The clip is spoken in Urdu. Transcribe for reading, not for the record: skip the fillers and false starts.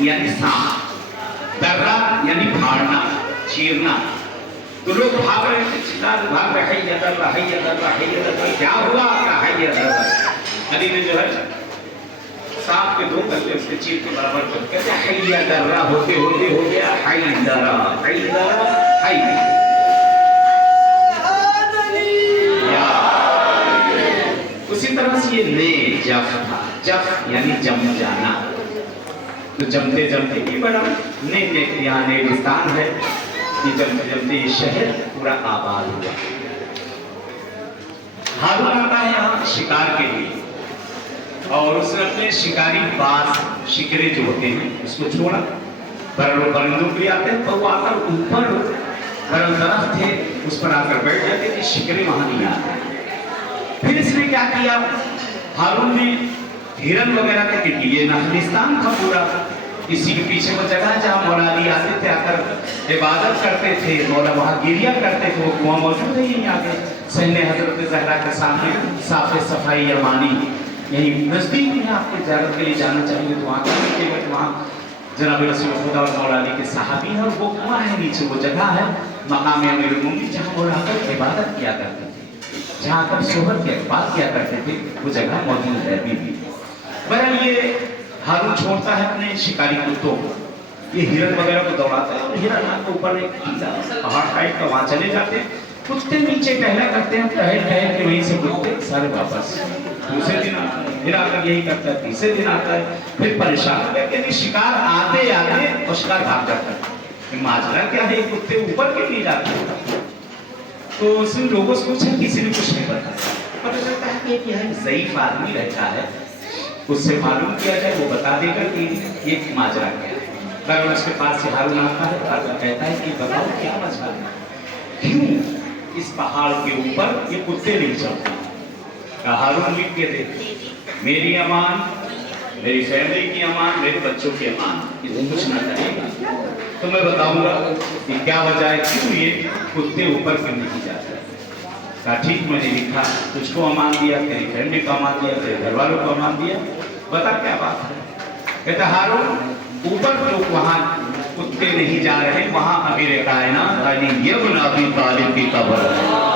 یعنی سانپ، درہ یعنی پھاڑنا، چیرنا. تو لوگ بھاگ رہے تھے، چلا بھاگ رہے حی درہ حی درہ حی درہ. کیا ہوا؟ کہا حی درہ. علی نے جو ہے سانپ کے 2 کلے اس کے چیر کے برابر کر کہتے حی درہ ہوتے ہوتے ہو گیا حی درہ حی درہ حی. اسی طرح سے یہ نے جف تھا. جف یعنی جم جانا. تو جمتے جمتے یہ بڑا نے یہاں نیگستان ہے. یہ جمتے جمتے یہ شہر پورا آباد ہوا. ہارون آتا ہے یہاں شکار کے لیے اور اس نے اپنے شکاری باز شکرے جو ہوتے ہیں اس کو چھوڑا. پرندوں کے لیے آتے ہیں تو وہ آ کر اوپر درخت تھے اس پر آ کر بیٹھ جاتے کہ شکرے وہاں نہیں آتے. پھر اس نے کیا کیا؟ ہارون نے ہرن وغیرہ کا یہ نخلستان تھا پورا. اسی کے پیچھے وہ جگہ جہاں مولا علی آتے تھے، آ کر عبادت کرتے تھے، مولا وہاں گریا کرتے تھے. وہ کنواں موجود ہے یہیں آگے صحن حضرت زہرا کے سامنے صاف صفائی یمانی یہی نزدیک میں. آپ کو زیارت کے لیے جانا چاہیے تو وہاں وہاں جناب رسول خدا اور مولا علی کے صحابی ہیں. اور وہ کنواں ہے نیچے، وہ جگہ ہے مقام امیر المومنین جہاں مولا کر عبادت کیا کرتے تھے، جہاں پر صحبت کے بات کیا کرتے تھے. وہ جگہ موجود ہے ابھی بھی. بہرحال یہ ہارون چھوڑتا ہے اپنے شکاری کتوں کو. یہ ہرن وغیرہ کو دوڑاتا ہے اور ہرن آپ کو اوپر ایک پہاڑ ٹائپ کا وہاں چلے جاتے ہیں. کتے نیچے ٹہلا کرتے ہیں، ٹہل ٹہل کے وہیں سے کتے سارے واپس. دوسرے دن آتا ہے پھر آ کر یہی کرتا ہے. تیسرے دن آتا ہے پھر پریشان ہو گیا کہ شکار آتے آتے اور شکار بھاگ جاتا ہے. ماجرا کیا ہے؟ کتے اوپر کے نہیں جاتے. تو اس نے لوگوں سے پوچھا، کسی نے کچھ نہیں بتایا. پتہ چلتا ہے کہ ایک یہاں ضعیف آدمی رہتا ہے، اس سے معلوم کیا جائے وہ بتا دے گا کہ یہ ماجرا کیا ہے. اگر اس کے پاس سے ہارون آتا ہے اور کہتا ہے کہ بتاؤ کیا مسئلہ ہے، کیوں اس پہاڑ کے اوپر یہ کتے نہیں چلتے؟ ہارون لکھ کے دے، میری امان، میری فیملی کی امان، میرے بچوں کی امان، یہ کچھ نہ کرے گا تو میں بتاؤں گا کہ کیا وجہ ہے کیوں یہ کتے اوپر کیوں نہیں جاتے. کہا ٹھیک، میں نے لکھا، تجھ کو امان دیا، تیری فیملی کو امان دیا، تیرے گھر والوں کو امان دیا، بتا کیا بات ہے. کہتا ہارون اوپر لوگ وہاں کتے نہیں جا رہے، وہاں امیر کائنات علی ابن ابی طالب کی قبر ہے.